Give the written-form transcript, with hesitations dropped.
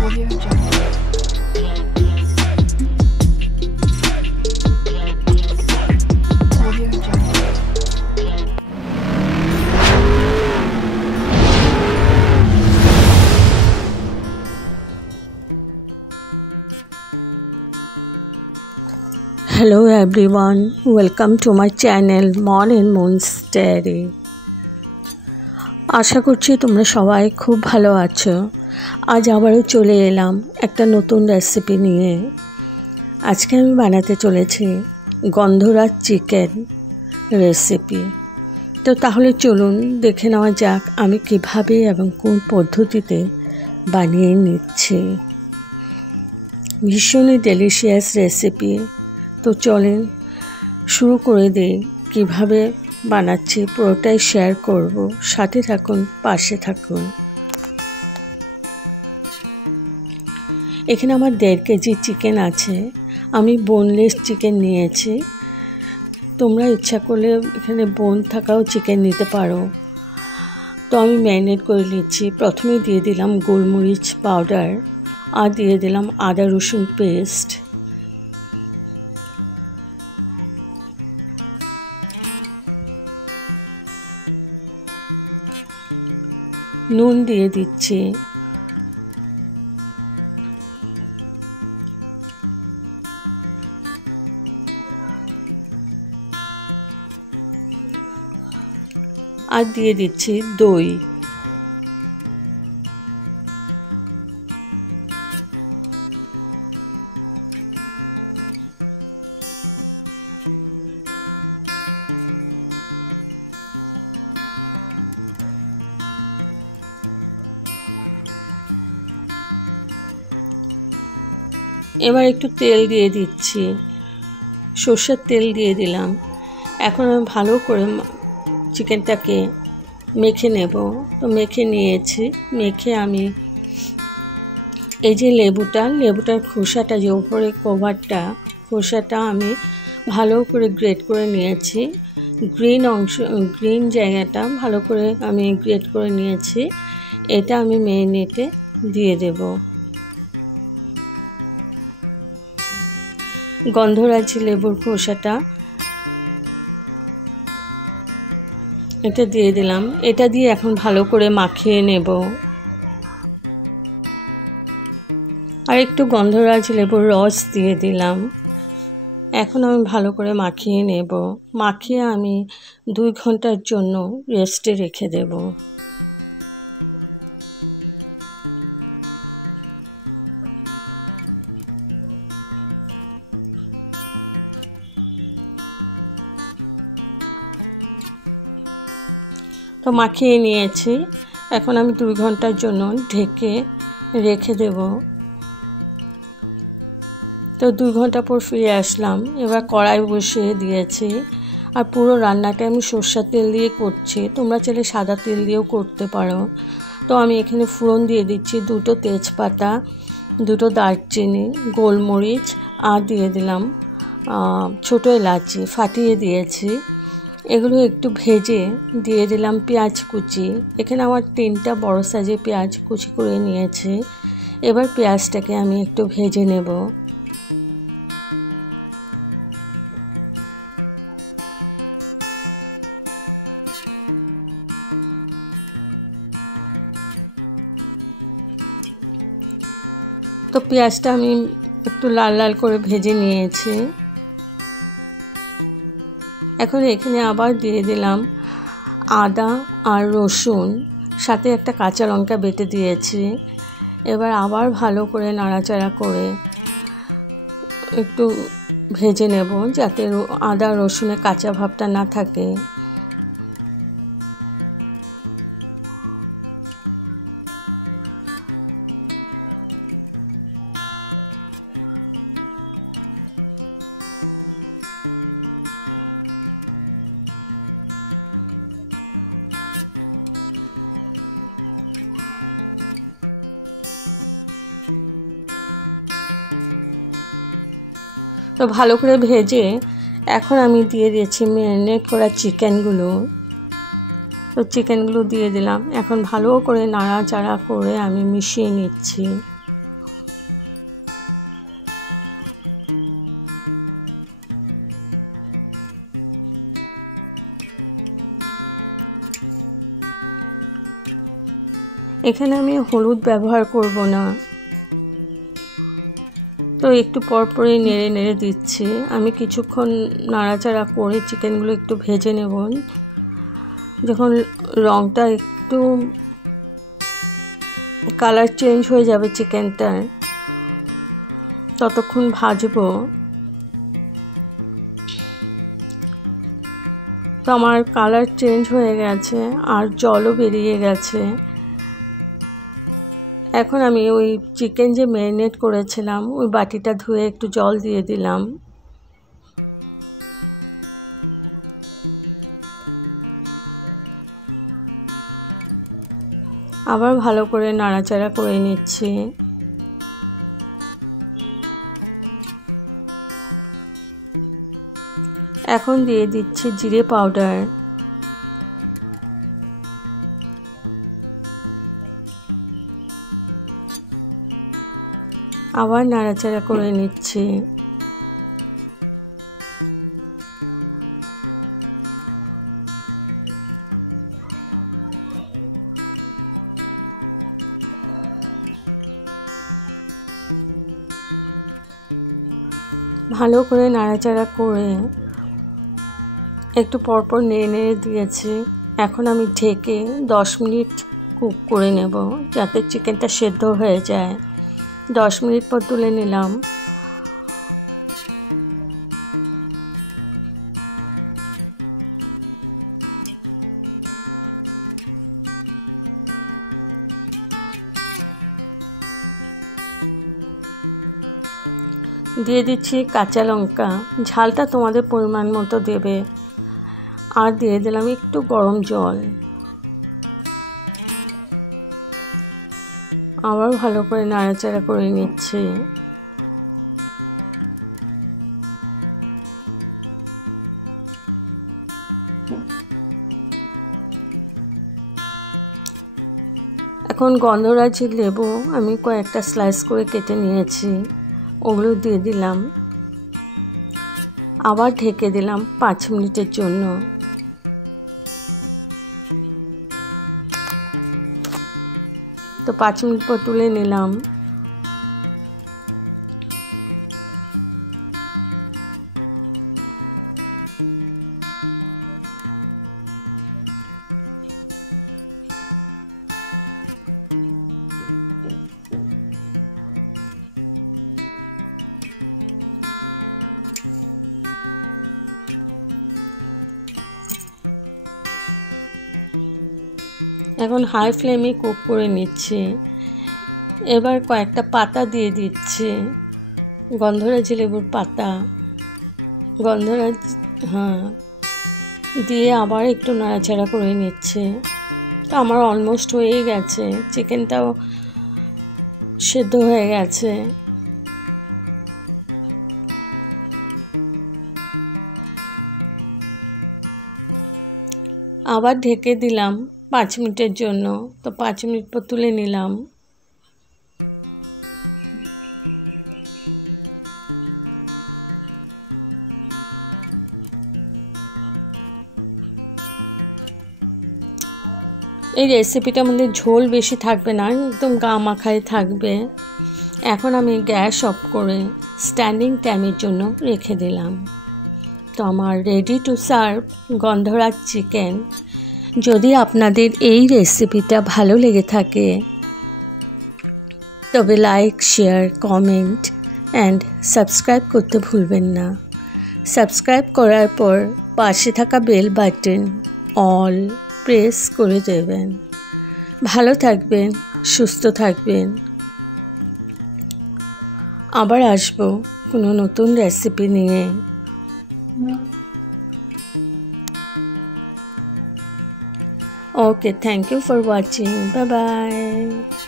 Audio Jungle. Audio Jungle. Hello everyone, welcome to my channel Mon and Moon's Diary. আশা করছি তোমরা সবাই খুব ভালো আছো। আজ আবারও চলে এলাম একটা নতুন রেসিপি নিয়ে। আজকে আমি বানাতে চলেছি গন্ধরাজ চিকেন রেসিপি। তো তাহলে চলুন দেখে নেওয়া যাক আমি কিভাবে এবং কোন পদ্ধতিতে বানিয়ে নিচ্ছি। ভীষণই ডেলিশিয়াস রেসিপি। তো চলেন শুরু করে দিই কিভাবে বানাচ্ছি, পুরোটাই শেয়ার করব। সাথে থাকুন, পাশে থাকুন। এখানে আমার 1.5 কেজি চিকেন আছে। আমি বোনলেস চিকেন নিয়েছি। তোমরা ইচ্ছা করলে এখানে বোন থাকাও চিকেন নিতে পারো। তো আমি ম্যারিনেট করে নিচ্ছি। প্রথমে দিয়ে দিলাম গোলমরিচ পাউডার আর দিয়ে দিলাম আদা রসুন পেস্ট। নুন দিয়ে দিচ্ছি। আর দিয়ে দিচ্ছি দই। এবার একটু তেল দিয়ে দিচ্ছি, সর্ষের তেল দিয়ে দিলাম। এখন আমি ভালো করে চিকেনটাকে মেখে নেব। তো মেখে নিয়েছি। মেখে আমি এই যে লেবুটার খোসাটা, যে উপরে কভারটা, খোসাটা আমি ভালো করে গ্রেট করে নিয়েছি। গ্রিন জায়গাটা ভালো করে আমি গ্রেট করে নিয়েছি। এটা আমি ম্যারিনেটে দিয়ে দেব। গন্ধরাজ লেবুর খোসাটা এটা দিয়ে দিলাম। এটা দিয়ে এখন ভালো করে মাখিয়ে নেব। আর একটু গন্ধরাজ লেবুর রস দিয়ে দিলাম। এখন আমি ভালো করে মাখিয়ে নেব। মাখিয়ে আমি 2 ঘন্টার জন্য রেস্টে রেখে দেব। তো মাখিয়ে নিয়েছি। এখন আমি 2 ঘন্টার জন্য ঢেকে রেখে দেব। তো 2 ঘন্টা পর ফিরে আসলাম। এবার কড়াই বসিয়ে দিয়েছি। আর পুরো রান্নাটা আমি সরষের তেল দিয়ে করছি। তোমরা চাইলে সাদা তেল দিয়েও করতে পারো। তো আমি এখানে ফোড়ন দিয়ে দিচ্ছি 2টো তেজপাতা, 2টো দারচিনি, গোলমরিচ আর দিয়ে দিলাম ছোটো এলাচি ফাটিয়ে দিয়েছি। এগুলো একটু ভেজে দিয়ে দিলাম পেঁয়াজ কুচি। এখানে আমার 3টা বড় সাইজের পেঁয়াজ কুচি করে নিয়েছি। এবার পেঁয়াজটাকে আমি একটু ভেজে নেব। তো পেঁয়াজটা আমি একটু লাল লাল করে ভেজে নিয়েছি। এখন এখানে আবার দিয়ে দিলাম আদা আর রসুন, সাথে একটা কাঁচা লঙ্কা বেটে দিয়েছি। এবার আবার ভালো করে নাড়াচাড়া করে একটু ভেজে নেব, যাতে আদা রসুনের কাঁচা ভাবটা না থাকে। তো ভালো করে ভেজে এখন আমি দিয়ে দিয়েছি ম্যারিনেট করা চিকেনগুলো। তো চিকেনগুলো দিয়ে দিলাম। এখন ভালো করে নাড়াচাড়া করে আমি মিশিয়ে নিচ্ছি। এখানে আমি হলুদ ব্যবহার করব না, তো একটু পরপরই নেড়ে নেড়ে দিচ্ছি। আমি কিছুক্ষণ নাড়াচাড়া করে চিকেনগুলো একটু ভেজে নেব। যখন রঙটা একটু কালার চেঞ্জ হয়ে যাবে চিকেনটার, ততক্ষণ ভাজবো। তো আমার কালার চেঞ্জ হয়ে গেছে আর জলও বেরিয়ে গেছে। এখন আমি ওই চিকেন যে ম্যারিনেট করেছিলাম ওই বাটিটা ধুয়ে একটু জল দিয়ে দিলাম। আবার ভালো করে নাড়াচাড়া করে নিচ্ছি। এখন দিয়ে দিচ্ছি জিরে পাউডার, আবার নাড়াচাড়া করে নিচ্ছি। ভালো করে নাড়াচাড়া করে একটু পরপর নেড়ে নেড়ে দিয়েছি। এখন আমি ঢেকে 10 মিনিট কুক করে নেব, যাতে চিকেনটা সেদ্ধ হয়ে যায়। 10 মিনিট পর তুলে নিলাম। দিয়ে দিচ্ছি কাঁচা লঙ্কা, ঝালটা তোমাদের পরিমাণ মতো দেবে। আর দিয়ে দিলাম একটু গরম জল। আবার ভালো করে নাড়াচাড়া করে নিচ্ছি। এখন গন্ধরাজি লেবু আমি কয়েকটা স্লাইস করে কেটে নিয়েছি, ওগুলো দিয়ে দিলাম। আবার ঢেকে দিলাম 5 মিনিটের জন্য। তো 5 মিনিট পর তুলে নিলাম। এখন হাই ফ্লেমে কুক করে নিচ্ছি। এবার কয়েকটা পাতা দিয়ে দিচ্ছি, গন্ধরাজি লেবুর পাতা। দিয়ে আবার একটু নাড়াচাড়া করে নিচ্ছে। তো আমার অলমোস্ট হয়ে গেছে, চিকেনটাও সেদ্ধ হয়ে গেছে। আবার ঢেকে দিলাম 5 মিনিটের জন্য। তো 5 মিনিট পর তুলে নিলাম। এই রেসিপিটার মধ্যে ঝোল বেশি থাকবে না, একদম গা মাখাই থাকবে। এখন আমি গ্যাস অফ করে স্ট্যান্ডিং টাইমের জন্য রেখে দিলাম। তো আমার ready to serve Gondhoraj chicken. যদি আপনাদের এই রেসিপিটা ভালো লেগে থাকে তবে like, share, comment and subscribe করতে ভুলবেন না। সাবস্ক্রাইব করার পর পাশে থাকা বেল বাটন অল প্রেস করে দেবেন। ভালো থাকবেন, সুস্থ থাকবেন। আবার আসবো কোনো নতুন রেসিপি নিয়ে। Okay, thank you for watching. Bye bye.